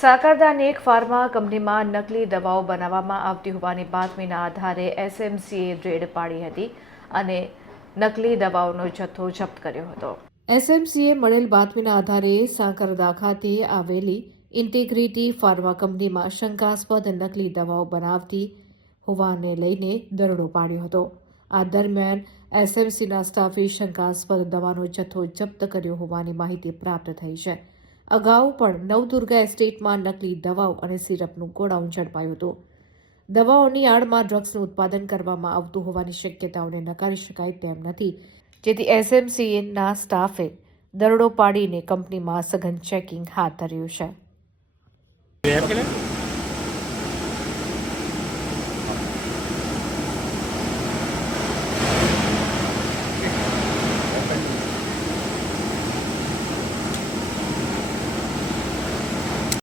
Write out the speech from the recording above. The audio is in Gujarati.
સાકરદાની એક ફાર્મા કંપનીમાં નકલી દવાઓ બનાવવામાં આવતી હોવાની બાતમીના આધારે એસએમસીએ રેડ પાડી હતી અને નકલી દવાઓનો જથ્થો જપ્ત કર્યો હતો. એસએમસીએ મળેલ બાતમીના આધારે સાકરદા ખાતે આવેલી ઇન્ટિગ્રિટી ફાર્મા કંપનીમાં શંકાસ્પદ નકલી દવાઓ બનાવતી હોવાને લઈને દરોડો પાડ્યો હતો. આ દરમિયાન એસએમસીના સ્ટાફે શંકાસ્પદ દવાનો જથ્થો જપ્ત કર્યો હોવાની માહિતી પ્રાપ્ત થઈ છે. અગાઉ પણ નવદુર્ગા એસ્ટેટમાં નકલી દવાઓ અને સિરપનું ગોડાઉન ઝડપાયું હતું. દવાઓની આડમાં ડ્રગ્સનું ઉત્પાદન કરવામાં આવતું હોવાની શક્યતાઓને નકારી શકાય તેમ નથી. જેથી એસએમસીએના સ્ટાફે દરડો પાડીને કંપનીમાં સઘન ચેકિંગ હાથ ધર્યું છે.